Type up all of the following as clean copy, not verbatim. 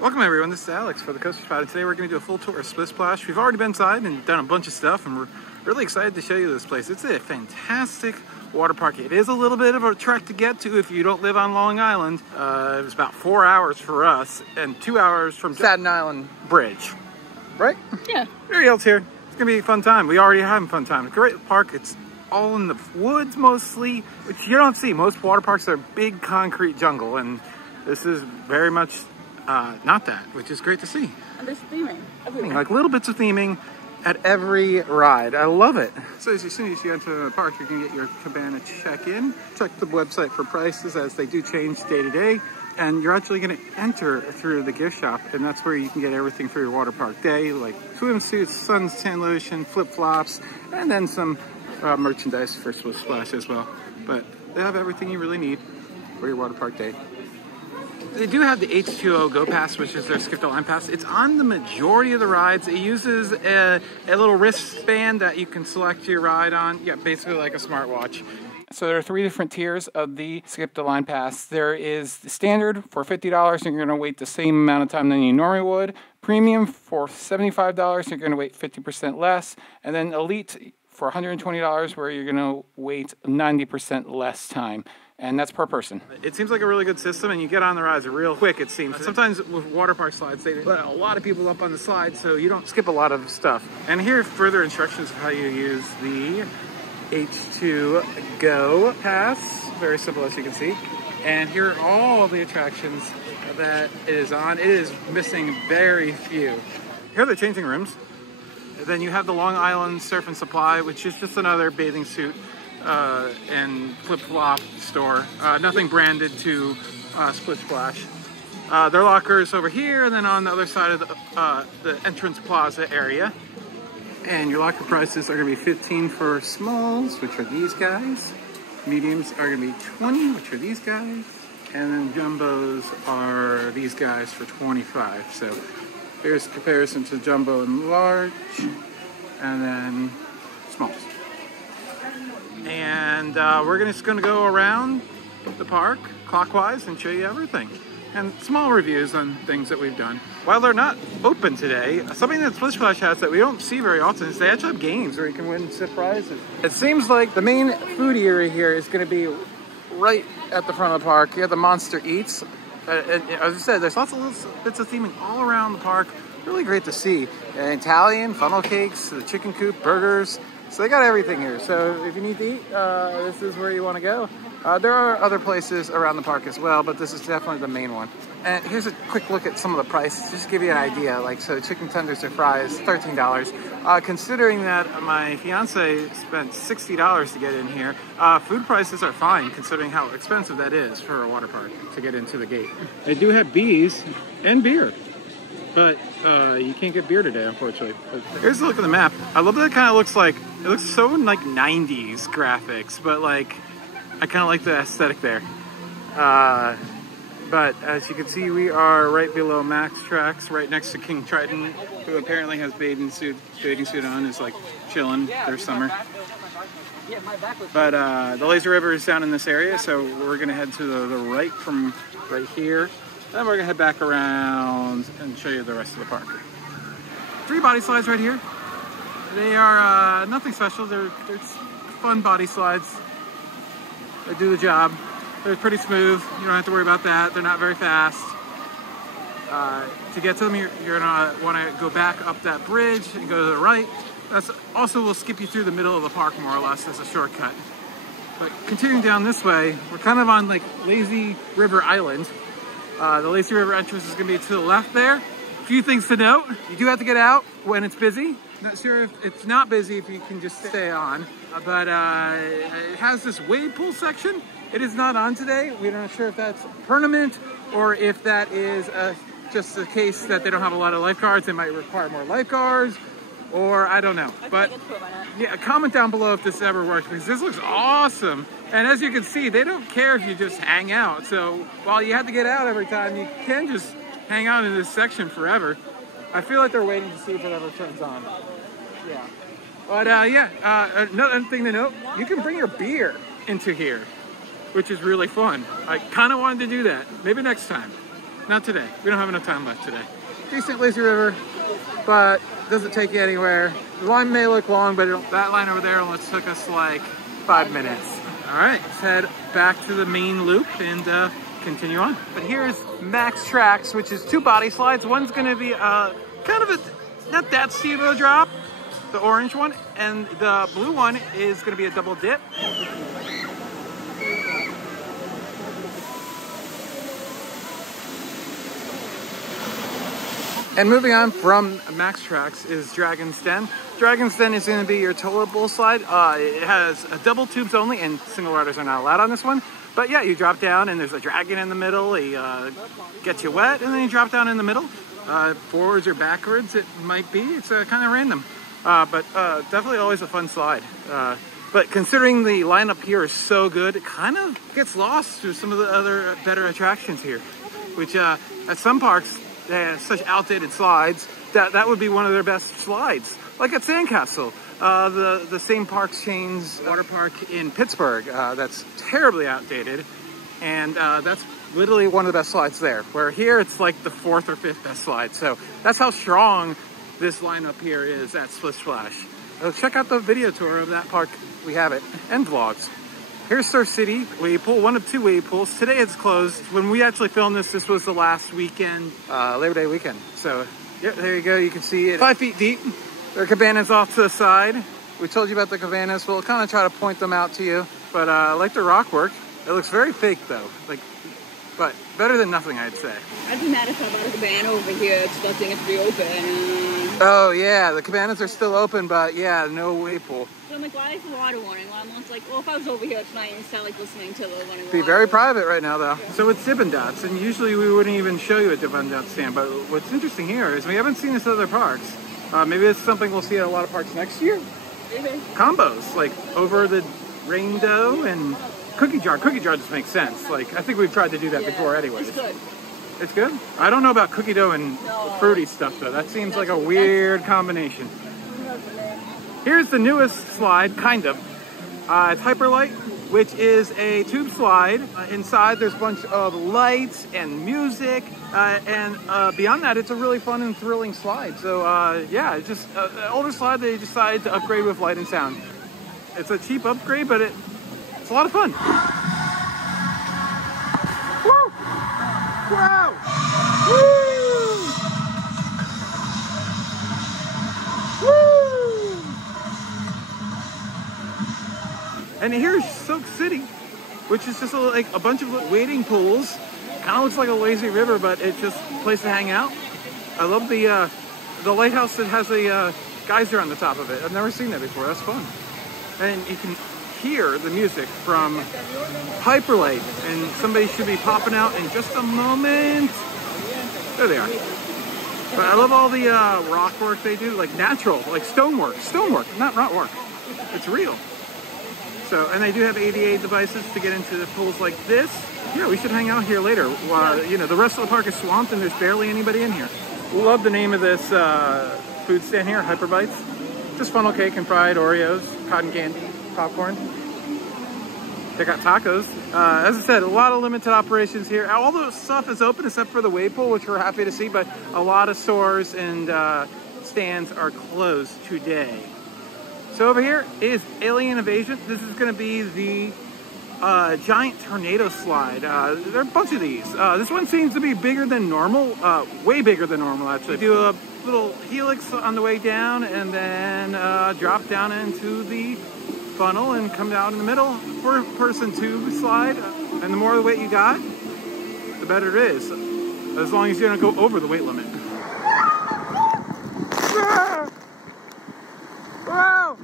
Welcome everyone, this is Alex for the Coaster Spot, and today we're going to do a full tour of Splish Splash. We've already been inside and done a bunch of stuff, and we're really excited to show you this place. It's a fantastic water park. It is a little bit of a trek to get to if you don't live on Long Island. It was about 4 hours for us and 2 hours from Staten Island Bridge. Right? Yeah. Very else here. It's going to be a fun time. We already having a fun time. It's a great park. It's all in the woods mostly, which you don't see. Most water parks are big concrete jungle, and this is very much not that, which is great to see. And there's theming everywhere. Like little bits of theming at every ride. I love it. So as soon as you enter the park, you're gonna get your cabana check-in. Check the website for prices as they do change day to day. And you're actually gonna enter through the gift shop, and that's where you can get everything for your water park day, like swimsuits, suntan lotion, flip-flops, and then some merchandise for Splish Splash as well. But they have everything you really need for your water park day. They do have the H2O Go Pass, which is their Skip the Line Pass. It's on the majority of the rides. It uses a little wristband that you can select your ride on. Yeah, basically like a smartwatch. So there are 3 different tiers of the Skip the Line Pass. There is the standard for $50, and you're going to wait the same amount of time than you normally would. Premium for $75, you're going to wait 50% less. And then Elite for $120, where you're going to wait 90% less time. And that's per person. It seems like a really good system, and you get on the rides real quick, it seems. Sometimes with water park slides, they let a lot of people up on the slide, so you don't skip a lot of stuff. And here are further instructions of how you use the H2Go Pass. Very simple, as you can see. And here are all the attractions that it is on. It is missing very few. Here are the changing rooms. Then you have the Long Island Surf and Supply, which is just another bathing suit and flip-flop store. Nothing branded to Splish Splash. Their locker is over here, and then on the other side of the entrance plaza area. And your locker prices are going to be $15 for smalls, which are these guys. Mediums are going to be $20, which are these guys. And then jumbos are these guys for $25. So here's a comparison to jumbo and large, and then smalls. And we're just going to go around the park clockwise and show you everything. And small reviews on things that we've done. While they're not open today, something that Splish Splash has that we don't see very often is they actually have games where you can win surprises. It seems like the main food area here is going to be right at the front of the park. You have the Monster Eats. As I said, there's lots of little bits of theming all around the park. Really great to see. Italian, funnel cakes, the chicken coop, burgers. So they got everything here. So if you need to eat, this is where you want to go. There are other places around the park as well, but this is definitely the main one. And here's a quick look at some of the prices, just to give you an idea. Like, so chicken tenders or fries, $13. Considering that my fiance spent $60 to get in here, food prices are fine, considering how expensive that is for a water park to get into the gate. They do have bees and beer. But you can't get beer today, unfortunately. But here's a look at the map. I love that it kind of looks like, it looks so like 90s graphics, but like, I kind of like the aesthetic there. But as you can see, we are right below Trax, right next to King Triton, who apparently has bathing suit on, is like chilling their summer. But the Lazy River is down in this area, so we're gonna head to the right from right here. Then we're gonna head back around and show you the rest of the park. 3 body slides right here. They are nothing special. They're fun body slides. They do the job. They're pretty smooth. You don't have to worry about that. They're not very fast. To get to them, you're gonna want to go back up that bridge and go to the right. That's also will skip you through the middle of the park more or less as a shortcut. But continuing down this way, we're kind of on like Lazy River Island. The Lazy River entrance is going to be to the left there. A few things to note. You do have to get out when it's busy. Not sure if it's not busy if you can just stay on. But it has this wave pool section. It is not on today. We're not sure if that's permanent or if that is just the case that they don't have a lot of lifeguards. They might require more lifeguards, or I don't know. But yeah, comment down below if this ever works, because this looks awesome. And as you can see, they don't care if you just hang out. So while you have to get out every time, you can just hang out in this section forever. I feel like they're waiting to see if it ever turns on. Yeah. But another thing to note, you can bring your beer into here, which is really fun. I kind of wanted to do that. Maybe next time. not today. We don't have enough time left today. Decent lazy river, but doesn't take you anywhere. The line may look long, but that line over there only took us like 5 minutes. All right, let's head back to the main loop and continue on. But here's MatSlides, which is 2 body slides. One's gonna be kind of a, not that steep of a drop, the orange one, and the blue one is gonna be a double dip. And moving on from MatSlides is Dragon's Den. Dragon's Den is going to be your towable slide. It has double tubes only, and single riders are not allowed on this one. But yeah, you drop down and there's a dragon in the middle. He gets you wet, and then you drop down in the middle. Forwards or backwards, it might be. It's kind of random, but definitely always a fun slide. But considering the lineup here is so good, it kind of gets lost through some of the other better attractions here, which at some parks, they have such outdated slides that would be one of their best slides. Like at Sandcastle, the same parks chains water park in Pittsburgh, that's terribly outdated, and that's literally one of the best slides there. Where here it's like the 4th or 5th best slide. So that's how strong this lineup here is at Splish Splash. So check out the video tour of that park. We have it, and vlogs. Here's Surf City wave pool, one of 2 wave pools. Today it's closed. When we actually filmed this was the last weekend, Labor Day weekend. So yeah, there you go. You can see it 5 feet deep. There are cabanas off to the side. We told you about the cabanas. We'll kind of try to point them out to you. But I like the rock work. It looks very fake though. But better than nothing, I'd say. I'd be mad if I bought a cabana over here expecting it to be open. Oh yeah, the cabanas are still open, but yeah, no wave pool. So I'm like, why is the water warning? Well, I'm like, well, if I was over here tonight, it sound like listening to the one. It'd be very private right now, though. Yeah. So it's Dippin' Dots, and usually we wouldn't even show you a Dippin' Dots stand. But what's interesting here is we haven't seen this at other parks. Maybe it's something we'll see at a lot of parks next year. Maybe. Combos, like over the rain dough and cookie jar. Cookie jar just makes sense. Like I think we've tried to do that before, anyways. It's good. It's good? I don't know about cookie dough and fruity stuff, though. That seems like a weird combination. Here's the newest slide, kind of. It's Hyperlight, which is a tube slide. Inside, there's a bunch of lights and music. And beyond that, it's a really fun and thrilling slide. So, yeah, it's just an older slide they decided to upgrade with light and sound. It's a cheap upgrade, but it's a lot of fun. Woo! Wow! Woo! Woo! And here's Soak City, which is just like a bunch of wading pools. Kind of looks like a lazy river, but it's just a place to hang out. I love the lighthouse that has a geyser on the top of it. I've never seen that before. That's fun. And you can hear the music from Hyperlight, and somebody should be popping out in just a moment. There they are. But I love all the rock work they do, like natural, like stonework, not rock work. It's real. So, and they do have ADA devices to get into the pools like this. Yeah, we should hang out here later. You know, the rest of the park is swamped and there's barely anybody in here. Love the name of this food stand here, Hyper Bites. Just funnel cake and fried Oreos, cotton candy, popcorn. They got tacos. As I said, a lot of limited operations here. All the stuff is open except for the wave pool, which we're happy to see, but a lot of stores and stands are closed today. So over here is Alien Invasion. This is going to be the giant tornado slide. There are a bunch of these. This one seems to be bigger than normal, way bigger than normal actually. Do a little helix on the way down and then drop down into the funnel and come down in the middle. 4-person tube slide, and the more the weight you got, the better it is, as long as you don't go over the weight limit. Wow!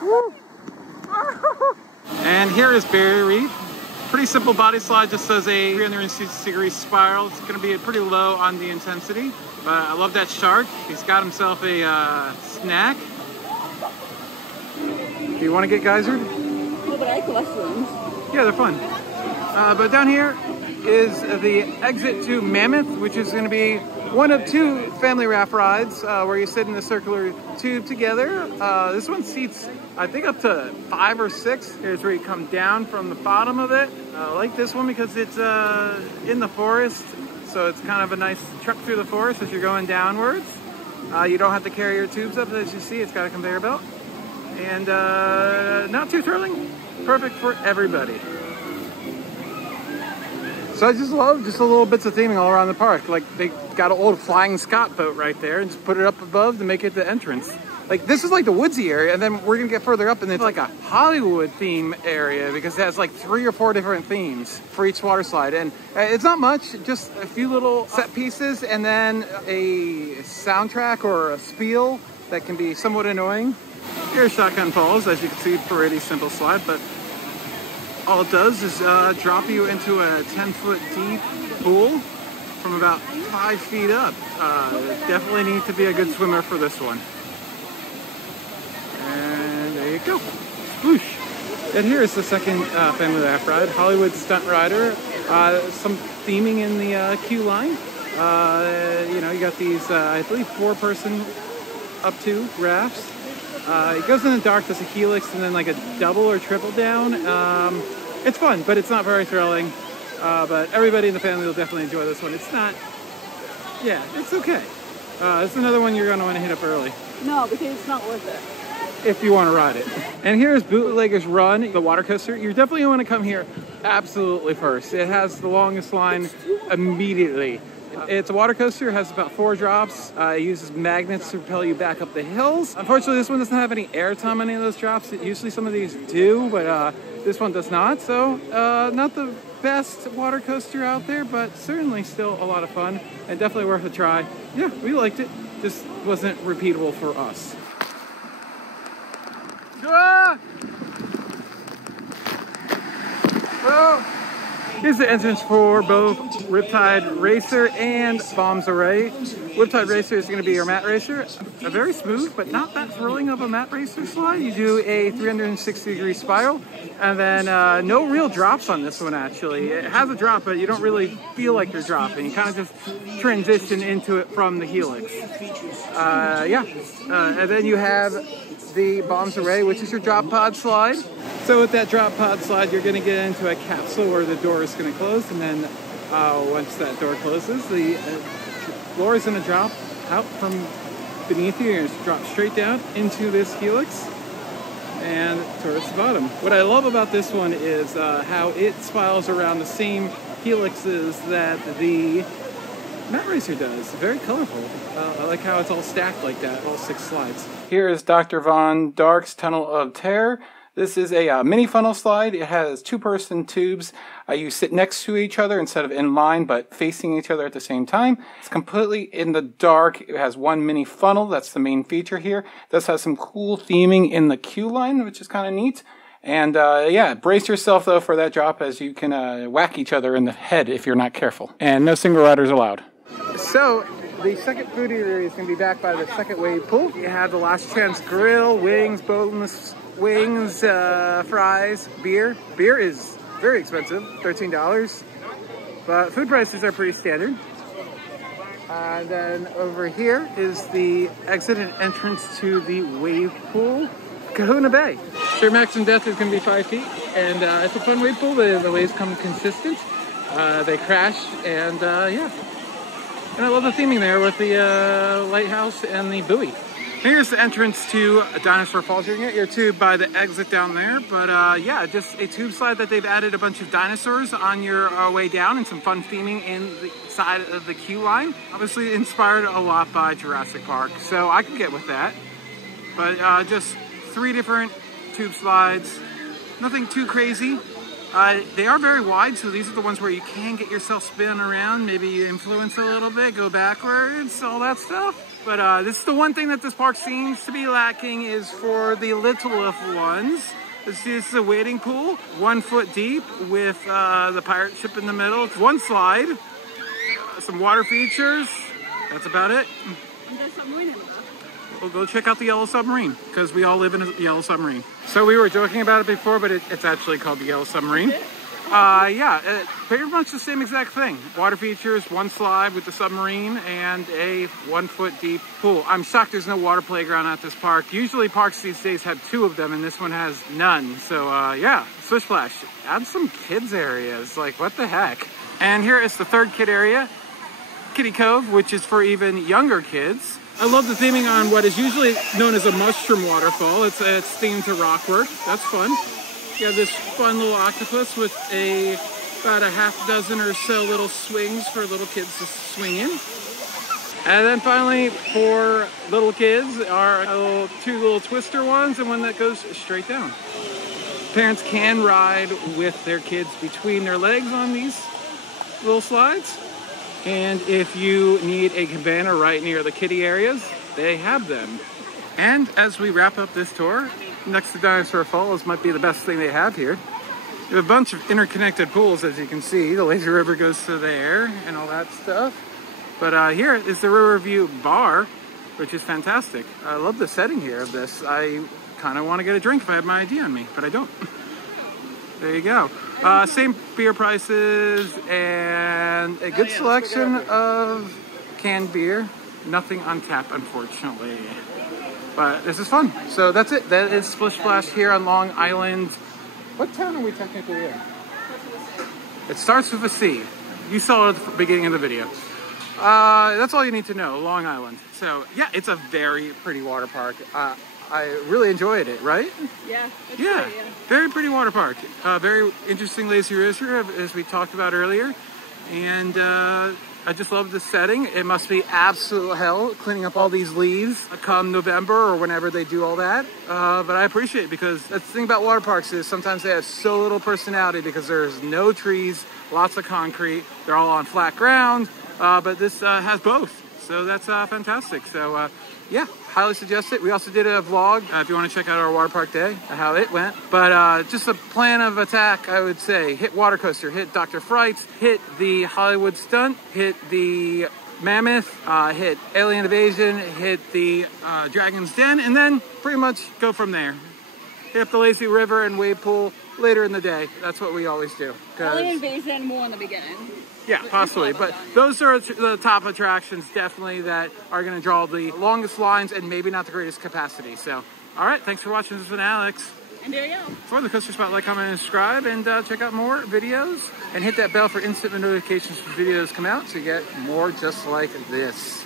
Woo! And here is Barrier Reef. Pretty simple body slide, just does a 360-degree spiral. It's going to be pretty low on the intensity, but I love that shark. He's got himself a snack. Do you want to get geysered? No, but I collect ones. Yeah, they're fun. But down here is the exit to Mammoth, which is going to be one of 2 family raft rides where you sit in a circular tube together. This one seats, I think, up to 5 or 6. Here's where you come down from the bottom of it. I like this one because it's in the forest, so it's kind of a nice trek through the forest as you're going downwards. You don't have to carry your tubes up, as you see. It's got a conveyor belt. And not too thrilling. Perfect for everybody. So I just love just the little bits of theming all around the park. Like they got an old Flying Scott boat right there and just put it up above to make it the entrance. Like this is like the woodsy area, and then we're gonna get further up and it's like a Hollywood theme area because it has like 3 or 4 different themes for each water slide. And it's not much, just a few little set pieces and then a soundtrack or a spiel that can be somewhat annoying. Here's Shotgun Falls, as you can see, pretty simple slide, but all it does is drop you into a 10-foot deep pool from about 5 feet up. Definitely need to be a good swimmer for this one. And there you go. Whoosh. And here is the second family raft ride, Hollywood Stunt Rider. Some theming in the queue line. You know, you got these, I believe, 4-person up to rafts. It goes in the dark, there's a helix and then like a double or triple down. It's fun, but it's not very thrilling. But everybody in the family will definitely enjoy this one. It's not, yeah, it's okay. It's another one you're gonna wanna hit up early. No, because it's not worth it. If you wanna ride it. And here's Bootlegger's Run, the water coaster. You definitely wanna come here absolutely first. It has the longest line immediately. It's a water coaster, it has about 4 drops. It uses magnets to propel you back up the hills. Unfortunately, this one doesn't have any airtime on any of those drops. Usually some of these do, but this one does not. So not the best water coaster out there, but certainly still a lot of fun and definitely worth a try. Yeah, we liked it. Just wasn't repeatable for us. Ah! Oh! Here's the entrance for both Riptide Racer and Bombs Array. Riptide Racer is going to be your mat racer. A very smooth, but not that thrilling of a mat racer slide. You do a 360-degree spiral, and then no real drops on this one, actually. It has a drop, but you don't really feel like you're dropping. You kind of just transition into it from the helix. And then you have the Bombs Array, which is your drop pod slide. So with that drop pod slide, you're going to get into a capsule where the door is going to close, and then once that door closes, the floor is going to drop out from beneath you. You're going to drop straight down into this helix and towards the bottom. What I love about this one is how it spirals around the same helixes that the Mat Racer does. Very colorful. I like how it's all stacked like that, all 6 slides. Here is Dr. Von Dark's Tunnel of Terror. This is a mini funnel slide. It has 2-person tubes. You sit next to each other instead of in line, but facing each other at the same time. It's completely in the dark. It has 1 mini funnel. That's the main feature here. It does have some cool theming in the queue line, which is kind of neat. And yeah, brace yourself though for that drop, as you can whack each other in the head if you're not careful. And no single riders allowed. So the second food eatery is going to be backed by the second wave pool. You have the Last Chance Grill, wings, boneless wings, fries, beer. Beer is very expensive, $13, but food prices are pretty standard. And then over here is the exit and entrance to the wave pool, Kahuna Bay. Their maximum depth is going to be 5 feet, and it's a fun wave pool. The waves come consistent, they crash, and yeah. And I love the theming there with the lighthouse and the buoy. Here's the entrance to Dinosaur Falls. You're gonna get your tube by the exit down there, but yeah, just a tube slide that they've added a bunch of dinosaurs on your way down and some fun theming in the side of the queue line. Obviously inspired a lot by Jurassic Park, so I can get with that. But just 3 different tube slides, nothing too crazy. They are very wide, so these are the ones where you can get yourself spinning around, maybe you influence a little bit, go backwards, all that stuff. But this is the one thing that this park seems to be lacking, is for the littlest ones. This is a wading pool, 1 foot deep, with the pirate ship in the middle. It's 1 slide, some water features, that's about it. And there's submarine in there. We'll go check out the Yellow Submarine, because we all live in a Yellow Submarine. So we were joking about it before, but it's actually called the Yellow Submarine. Yeah, pretty much the same exact thing. Water features, one slide with the submarine, and a 1 foot deep pool. I'm shocked there's no water playground at this park. Usually parks these days have 2 of them, and this one has none. So yeah, Splish Splash. Add some kids areas, like what the heck. And here is the 3rd kid area, Kiddie Cove, which is for even younger kids. I love the theming on what is usually known as a mushroom waterfall. It's themed to rockwork. That's fun. You have this fun little octopus with about a half dozen or so little swings for little kids to swing in. And then finally, for little kids, are 2 little twister ones and one that goes straight down. Parents can ride with their kids between their legs on these little slides. And if you need a cabana right near the kiddie areas, they have them. And as we wrap up this tour, next to Dinosaur Falls might be the best thing they have here. You have a bunch of interconnected pools, as you can see. The lazy river goes to there and all that stuff. But here is the Riverview Bar, which is fantastic. I love the setting here of this. I kind of want to get a drink if I had my ID on me, but I don't. There you go. Same beer prices and a good selection of canned beer. Nothing on tap, unfortunately. But this is fun. So that's it. That is Splish Splash here on Long Island. What town are we technically in? It starts with a C. You saw it at the beginning of the video. That's all you need to know, Long Island. So yeah, it's a very pretty water park. I really enjoyed it, right? Yeah. Yeah, pretty, yeah. Very pretty water park. Very interesting lazy river, as we talked about earlier. And I just love the setting. It must be absolute hell cleaning up all these leaves come November or whenever they do all that. But I appreciate it because that's the thing about water parks is sometimes they have so little personality because there's no trees, lots of concrete. They're all on flat ground, but this has both. So that's fantastic. So yeah, highly suggest it. We also did a vlog if you want to check out our water park day, how it went. But just a plan of attack, I would say, hit Water Coaster, hit Dr. Fright's, hit the Hollywood Stunt, hit the Mammoth, hit Alien Invasion, hit the Dragon's Den, and then pretty much go from there. Hit up the lazy river and wave pool later in the day. That's what we always do. Alien Invasion more in the beginning. Yeah, possibly, but those are the top attractions definitely that are going to draw the longest lines and maybe not the greatest capacity. So, all right, thanks for watching. This has been Alex. And there you go. For the Coaster Spotlight, comment and subscribe, and check out more videos, and hit that bell for instant notifications when videos come out so you get more just like this.